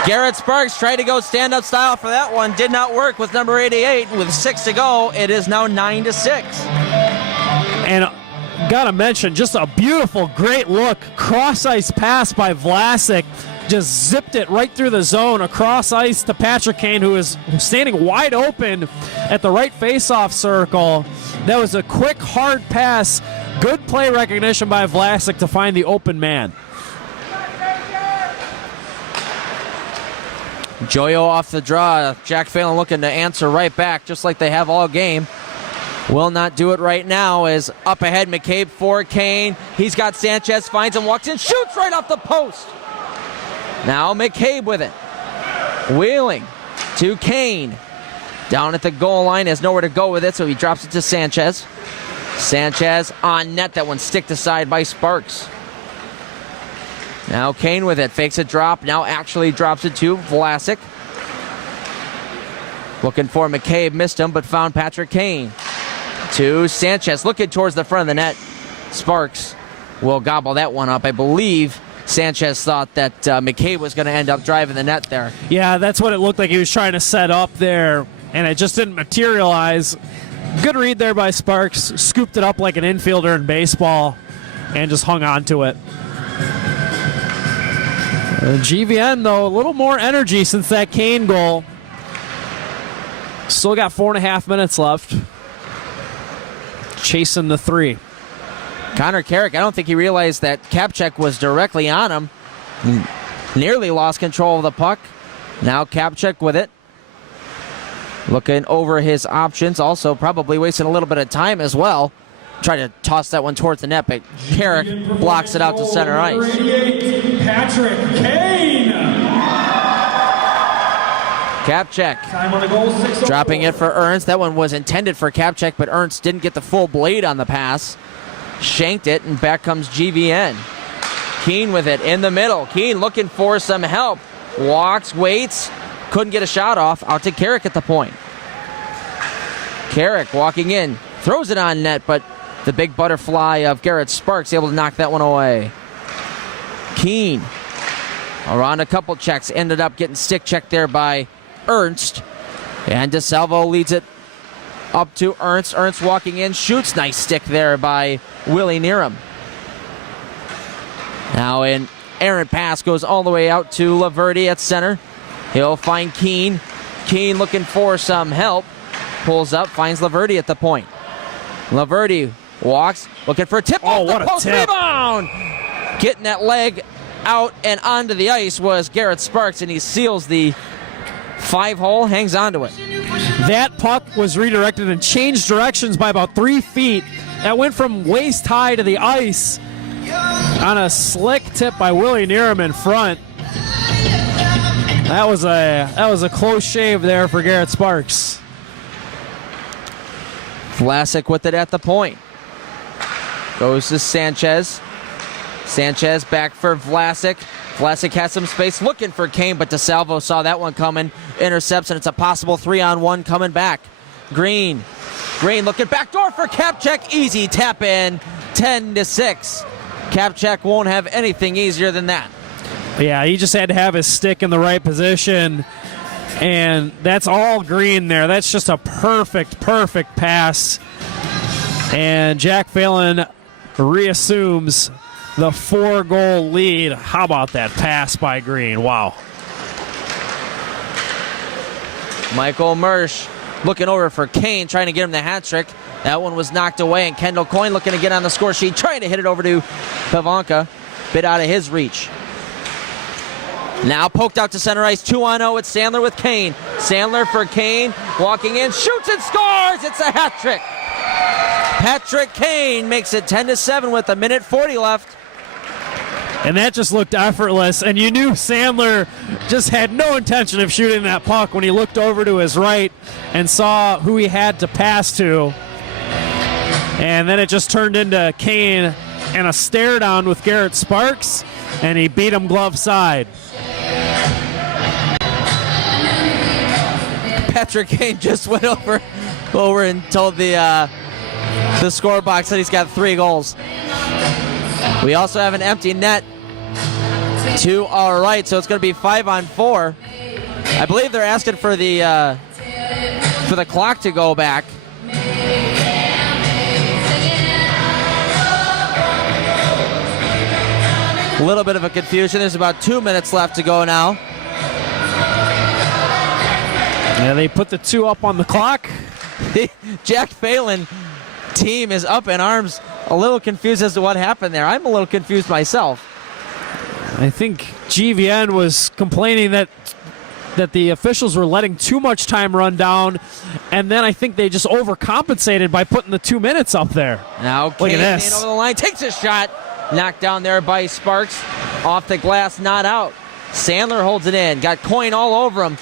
Garrett Sparks tried to go stand-up style for that one. Did not work with number 88. With 6 to go, it is now 9-6. And gotta mention, just a beautiful, great look. Cross-ice pass by Vlasic. Just zipped it right through the zone across ice to Patrick Kane, who is standing wide open at the right face-off circle. That was a quick, hard pass. Good play recognition by Vlasic to find the open man. Joyo off the draw. Jack Phelan looking to answer right back, just like they have all game. Will not do it right now. As up ahead, McCabe for Kane. He's got Sanchez, finds him, walks in, shoots right off the post. Now McCabe with it. Wheeling to Kane. Down at the goal line, has nowhere to go with it, so he drops it to Sanchez. Sanchez on net. That one sticked aside by Sparks. Now Kane with it. Fakes a drop. Now actually drops it to Vlasic. Looking for McCabe. Missed him, but found Patrick Kane. To Sanchez. Looking towards the front of the net. Sparks will gobble that one up. I believe Sanchez thought that McCabe was going to end up driving the net there. Yeah, that's what it looked like he was trying to set up there, and it just didn't materialize. Good read there by Sparks. Scooped it up like an infielder in baseball and just hung on to it. GVN, though, a little more energy since that Kane goal. Still got 4.5 minutes left. Chasing the 3. Connor Carrick, I don't think he realized that Kapchek was directly on him. Nearly lost control of the puck. Now Kapchek with it. Looking over his options. Also probably wasting a little bit of time as well. Trying to toss that one towards the net, but Carrick blocks it out to center ice. Patrick Kane. Kapchek Time on the goal, 6:04. dropping it for Ernst. That one was intended for Kapchek, but Ernst didn't get the full blade on the pass. Shanked it, and back comes GVN. Keene with it in the middle. Keene looking for some help. Walks, waits, couldn't get a shot off. Out to Carrick at the point. Carrick walking in, throws it on net, but the big butterfly of Garrett Sparks able to knock that one away. Keene around a couple checks, ended up getting stick checked there by Ernst. And DeSalvo leads it up to Ernst. Ernst walking in, shoots. Nice stick there by Willie Neerum. Now an errant pass goes all the way out to Laverty at center. He'll find Keene. Keene looking for some help. Pulls up, finds Laverty at the point. Laverty walks, looking for a tip. Oh, off the what a post. tip. Rebound! Getting that leg out and onto the ice was Garrett Sparks, and he seals the 5-hole, hangs onto it. That puck was redirected and changed directions by about 3 feet. That went from waist high to the ice on a slick tip by Willie Neerum in front. That was a close shave there for Garrett Sparks. Vlasic with it at the point. Goes to Sanchez. Sanchez back for Vlasic. Vlasic has some space looking for Kane, but DeSalvo saw that one coming. Intercepts, and it's a possible 3-on-1 coming back. Green looking backdoor for Kapchek. Easy tap in, 10-6. Kapchek won't have anything easier than that. Yeah, he just had to have his stick in the right position, and that's all Green there. That's just a perfect pass. And Jack Phelan reassumes the 4-goal lead. How about that pass by Green? Wow. Michael Mersch looking over for Kane, trying to get him the hat trick. That one was knocked away, and Kendall Coyne looking to get on the score sheet, trying to hit it over to Pavanka. Bit out of his reach. Now poked out to center ice, 2-on-0 with Sandler with Kane. Sandler for Kane, walking in, shoots and scores! It's a hat trick! Patrick Kane makes it 10-7 with 1:40 left. And that just looked effortless, and you knew Sandler just had no intention of shooting that puck when he looked over to his right and saw who he had to pass to. And then it just turned into Kane and a stare down with Garrett Sparks, and he beat him glove side. Patrick Kane just went over and told the score box that he's got 3 goals. We also have an empty net to our right, so it's going to be 5-on-4. I believe they're asking for the clock to go back. A little bit of a confusion. There's about 2 minutes left to go now. Yeah, they put the 2 up on the clock. Jack Phelan team is up in arms, a little confused as to what happened there. I'm a little confused myself. I think GVN was complaining that the officials were letting too much time run down, and then I think they just overcompensated by putting the 2 minutes up there. Now look at Kane this. over the line, takes a shot, knocked down there by Sparks, off the glass, not out. Sandler holds it in, got Coyne all over him,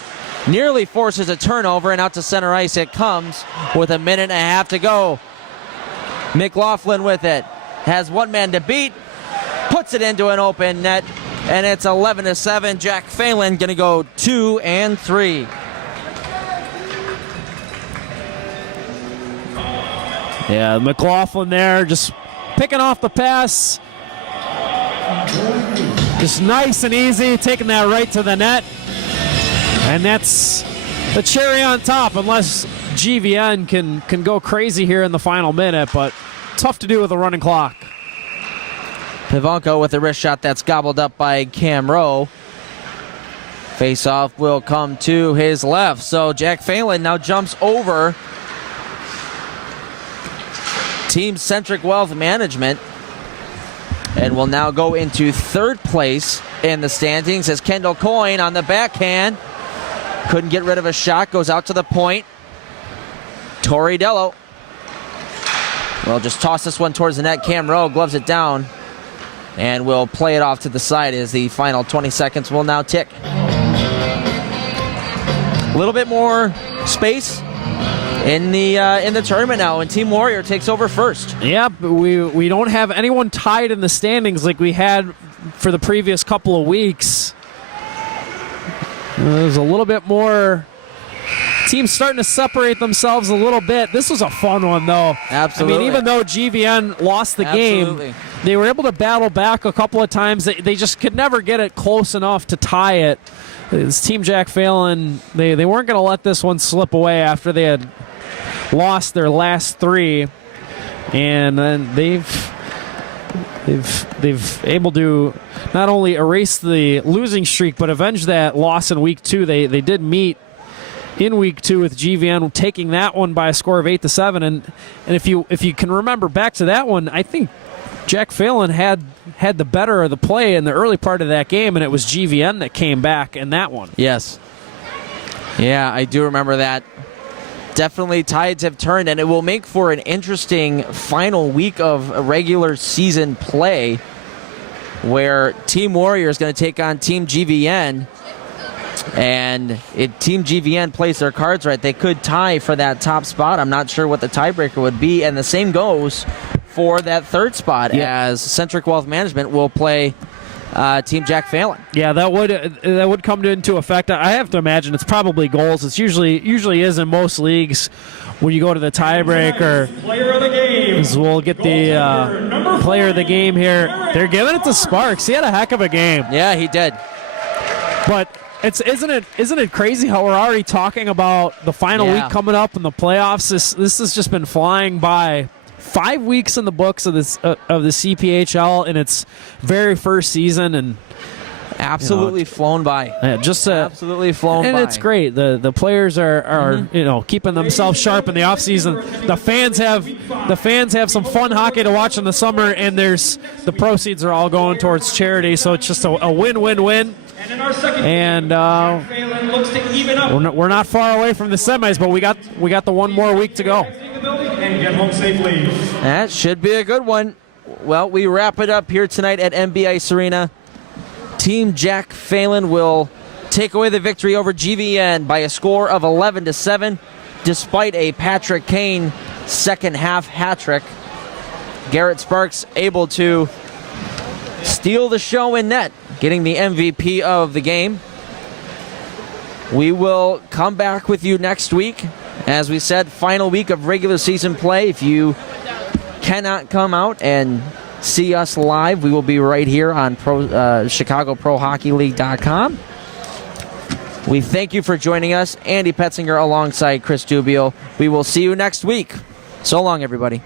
nearly forces a turnover, and out to center ice it comes with 1.5 minutes to go. McLaughlin with it, has one man to beat, puts it into an open net, and it's 11-7. Jack Phelan gonna go 2 and 3. Yeah, McLaughlin there just picking off the pass. Just nice and easy, taking that right to the net. And that's the cherry on top, unless GVN can go crazy here in the final minute, but tough to do with a running clock. Pivanko with a wrist shot that's gobbled up by Cam Rowe. Face-off will come to his left. So Jack Phelan now jumps over Team Centric Wealth Management and will now go into 3rd place in the standings as Kendall Coyne on the backhand. Couldn't get rid of a shot, goes out to the point. Torrey Dello will just toss this one towards the net. Cam Rowe gloves it down and will play it off to the side as the final 20 seconds will now tick. A little bit more space in the tournament now, and Team Warrior takes over first. Yeah, but we don't have anyone tied in the standings like we had for the previous couple of weeks. There's a little bit more. Teams starting to separate themselves a little bit. This was a fun one, though. Absolutely. I mean, even though GVN lost the game, they were able to battle back a couple of times. They just could never get it close enough to tie it. This Team Jack Phelan, they weren't going to let this one slip away after they had lost their last 3, and then they've able to not only erase the losing streak but avenge that loss in week 2. They did meet in week 2 with GVN taking that one by a score of 8-7, and if you can remember back to that one, I think Jack Phelan had the better of the play in the early part of that game, and it was GVN that came back in that one. Yes. Yeah, I do remember that. Definitely tides have turned, and it will make for an interesting final week of regular season play where Team Warrior is going to take on Team GVN. And if Team GVN plays their cards right, they could tie for that top spot. I'm not sure what the tiebreaker would be, and the same goes for that 3rd spot, as Centric Wealth Management will play Team Jack Phelan. Yeah, that would come into effect. I have to imagine it's probably goals. It's usually is in most leagues when you go to the tiebreaker. Player of the game. We'll get the player of the game here. They're giving it to Sparks. He had a heck of a game. Yeah, he did. But isn't it crazy how we're already talking about the final week coming up in the playoffs? This has just been flying by. 5 weeks in the books of the CPHL in its very first season, and absolutely flown by. Yeah, absolutely flown and by. And it's great. The players are keeping themselves sharp in the offseason. The fans have some fun hockey to watch in the summer, and the proceeds are all going towards charity. So it's just a win-win-win. And our second And Phelan looks to even up. we're not far away from the semis, but we got the one more week to go. And get home safely. That should be a good one. Well, we wrap it up here tonight at MB Ice Arena. Team Jack Phelan will take away the victory over GVN by a score of 11-7, despite a Patrick Kane second half hat trick. Garrett Sparks able to steal the show in net, getting the MVP of the game. We will come back with you next week. As we said, final week of regular season play. If you cannot come out and see us live, we will be right here on ChicagoProHockeyLeague.com. We thank you for joining us. Andy Petzinger alongside Chris Dubio. We will see you next week. So long, everybody.